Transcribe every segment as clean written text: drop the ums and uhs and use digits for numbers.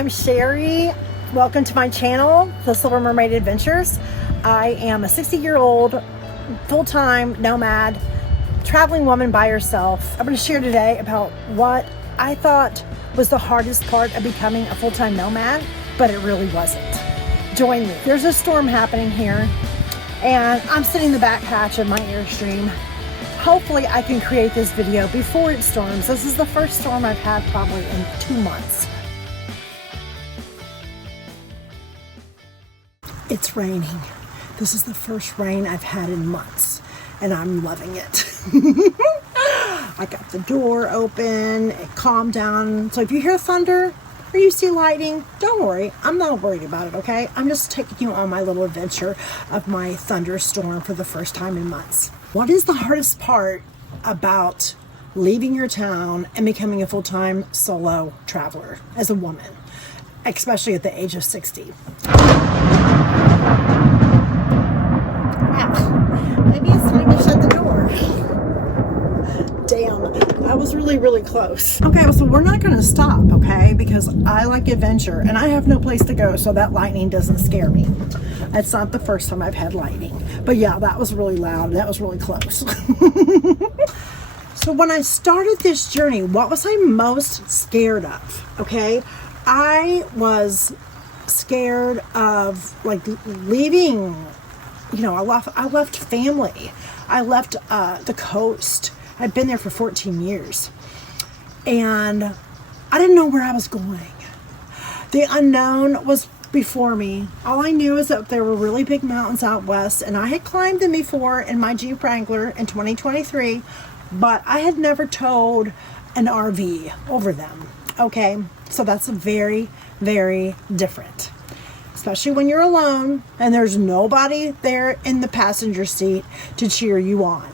I'm Sherry. Welcome to my channel, The Silver Mermaid Adventures. I am a 60-year-old full-time nomad traveling woman by herself. I'm going to share today about what I thought was the hardest part of becoming a full-time nomad, but it really wasn't. Join me. There's a storm happening here, and I'm sitting in the back hatch of my Airstream. Hopefully I can create this video before it storms. This is the first storm I've had probably in 2 months. It's raining. This is the first rain I've had in months, and I'm loving it. I got the door open, it calmed down. So if you hear thunder or you see lightning, don't worry. I'm not worried about it, okay? I'm just taking you on my little adventure of my thunderstorm for the first time in months. What is the hardest part about leaving your town and becoming a full-time solo traveler as a woman, especially at the age of 60? Wow, maybe it's time to shut the door. Damn, that was really close. Okay, so we're not gonna stop, okay? Because I like adventure and I have no place to go, so that lightning doesn't scare me. It's not the first time I've had lightning. But yeah, that was really loud. That was really close. So when I started this journey, what was I most scared of? Okay, I was scared of like leaving. You know, I left family. I left the coast. I'd been there for 14 years. And I didn't know where I was going. The unknown was before me. All I knew is that there were really big mountains out west, and I had climbed them before in my Jeep Wrangler in 2023, but I had never towed an RV over them. Okay, so that's very different. Especially when you're alone and there's nobody there in the passenger seat to cheer you on.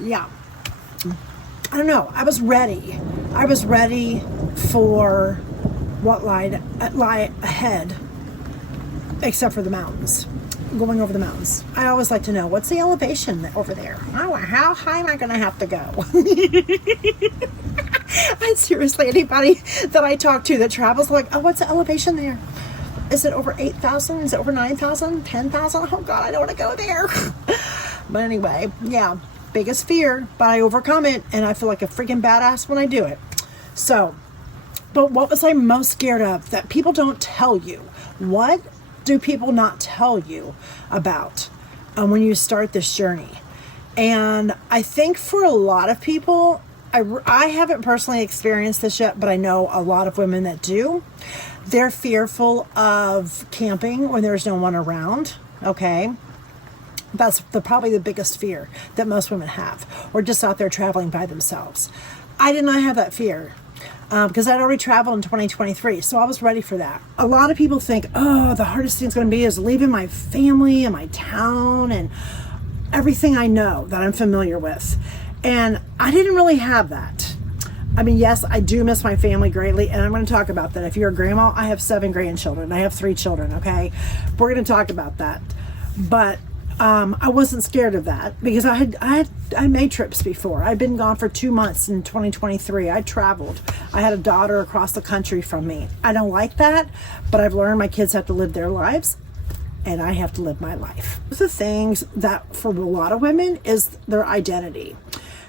Yeah. I don't know. I was ready. I was ready for what lie ahead, except for the mountains. Going over the mountains. I always like to know, what's the elevation over there? Oh, how high am I going to have to go? And seriously, anybody that I talk to that travels, like, oh, what's the elevation there? Is it over 8,000? Is it over 9,000? 10,000? Oh God, I don't want to go there. But anyway, yeah, biggest fear, but I overcome it, and I feel like a freaking badass when I do it. So, but what was I most scared of that people don't tell you? What do people not tell you about when you start this journey? And I think for a lot of people, I haven't personally experienced this yet, but I know a lot of women that do. They're fearful of camping when there's no one around, okay? That's probably the biggest fear that most women have, or just out there traveling by themselves. I did not have that fear because I'd already traveled in 2023, so I was ready for that. A lot of people think, oh, the hardest thing's going to be is leaving my family and my town and everything I know that I'm familiar with. And I didn't really have that. I mean, yes, I do miss my family greatly, and I'm going to talk about that. If you're a grandma, I have 7 grandchildren. I have 3 children, okay? We're going to talk about that. But I wasn't scared of that because I made trips before. I'd been gone for 2 months in 2023. I traveled. I had a daughter across the country from me. I don't like that, but I've learned my kids have to live their lives, and I have to live my life. The things that for a lot of women is their identity.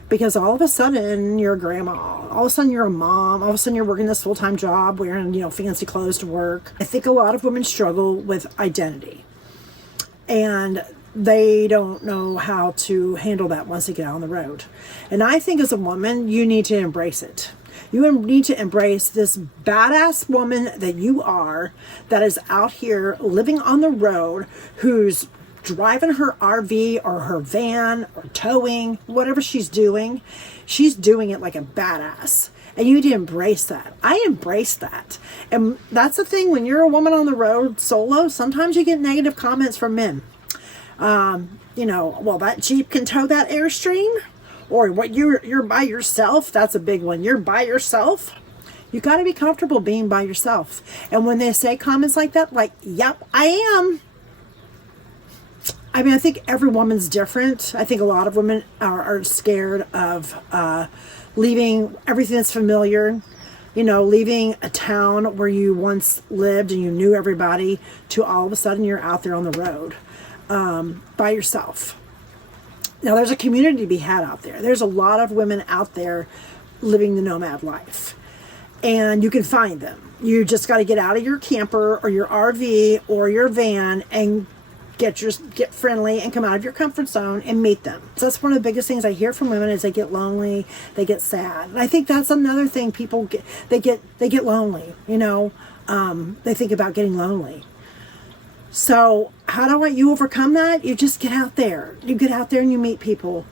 Because all of a sudden you're a grandma, all of a sudden you're a mom, all of a sudden you're working this full-time job, wearing, fancy clothes to work. I think a lot of women struggle with identity, and they don't know how to handle that once they get out on the road. And I think as a woman, you need to embrace it. You need to embrace this badass woman that you are, that is out here living on the road, who's driving her RV or her van or towing, whatever she's doing it like a badass. And you need to embrace that. I embrace that. And that's the thing, when you're a woman on the road solo, sometimes you get negative comments from men. Well, that Jeep can tow that Airstream, or what, you're by yourself. That's a big one. You're by yourself. You got to be comfortable being by yourself. And when they say comments like that, like, yep, I am. I mean, I think every woman's different. I think a lot of women are scared of leaving everything that's familiar. You know, leaving a town where you once lived and you knew everybody to all of a sudden you're out there on the road by yourself. Now, there's a community to be had out there. There's a lot of women out there living the nomad life, and you can find them. You just got to get out of your camper or your RV or your van and get friendly and come out of your comfort zone and meet them. So that's one of the biggest things I hear from women is they get lonely, they get sad. And I think that's another thing people get, they get lonely, you know, they think about getting lonely. So how do you overcome that? You just get out there. You get out there and you meet people.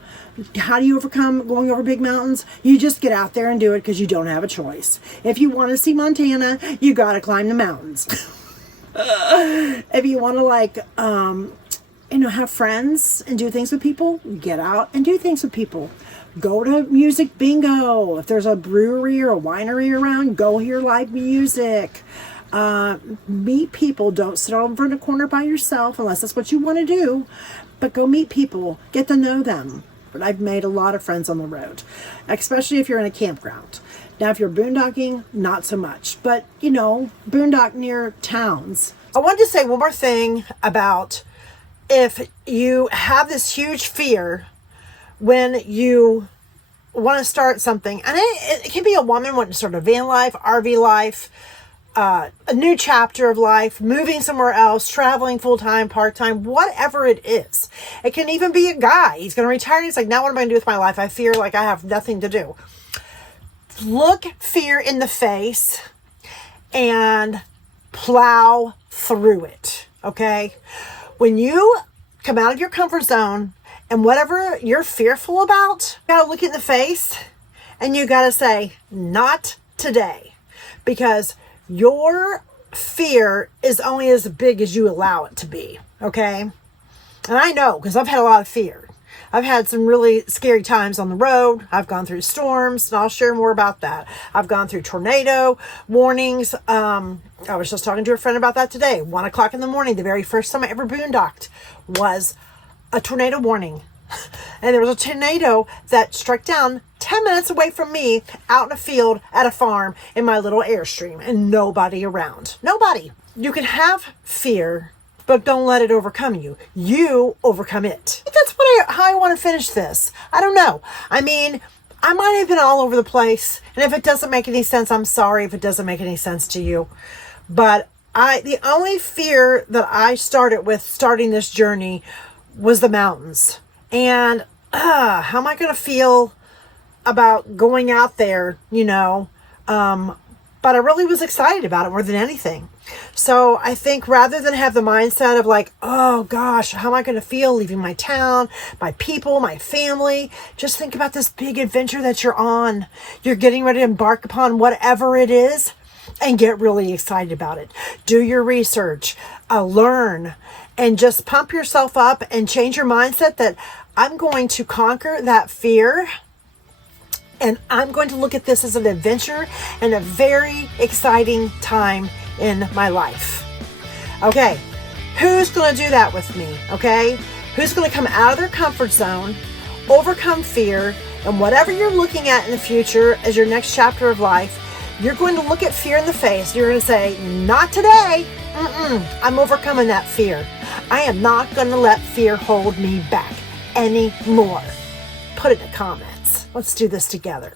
How do you overcome going over big mountains? You just get out there and do it because you don't have a choice. If you want to see Montana, you got to climb the mountains. If you want to have friends and do things with people, get out and do things with people. Go to music bingo. If there's a brewery or a winery around, go hear live music. Meet people. Don't sit over in a corner by yourself unless that's what you want to do, but go meet people, get to know them. But I've made a lot of friends on the road, especially if you're in a campground. Now, if you're boondocking, not so much, but boondock near towns. I wanted to say one more thing about if you have this huge fear when you want to start something, and it can be a woman wanting to start a van life, RV life, a new chapter of life, moving somewhere else, traveling full-time, part-time, whatever it is. It can even be a guy. He's going to retire and he's like, now what am I going to do with my life? I fear like I have nothing to do. Look fear in the face and plow through it, okay? When you come out of your comfort zone and whatever you're fearful about, you gotta look it in the face and you gotta say, not today. Because your fear is only as big as you allow it to be, okay? And I know, because I've had a lot of fear. I've had some really scary times on the road. I've gone through storms, and I'll share more about that. I've gone through tornado warnings. I was just talking to a friend about that today. 1 o'clock in the morning, the very first time I ever boondocked was a tornado warning. And there was a tornado that struck down 10 minutes away from me out in a field at a farm in my little Airstream, and nobody around. Nobody. You can have fear, but don't let it overcome you. You overcome it. That's how I want to finish this. I don't know. I mean, I might have been all over the place. And if it doesn't make any sense, I'm sorry if it doesn't make any sense to you. But the only fear that I started with starting this journey was the mountains. And how am I going to feel about going out there, but I really was excited about it more than anything. So I think rather than have the mindset of like, oh gosh, how am I going to feel leaving my town, my people, my family? Just think about this big adventure that you're on. You're getting ready to embark upon whatever it is and get really excited about it. Do your research, learn, and just pump yourself up and change your mindset that I'm going to conquer that fear. And I'm going to look at this as an adventure and a very exciting time in my life. Okay, who's going to do that with me? Okay, who's going to come out of their comfort zone, overcome fear, and whatever you're looking at in the future as your next chapter of life, you're going to look at fear in the face. You're going to say, not today. I'm overcoming that fear. I am not going to let fear hold me back anymore. Put it in the comments. Let's do this together.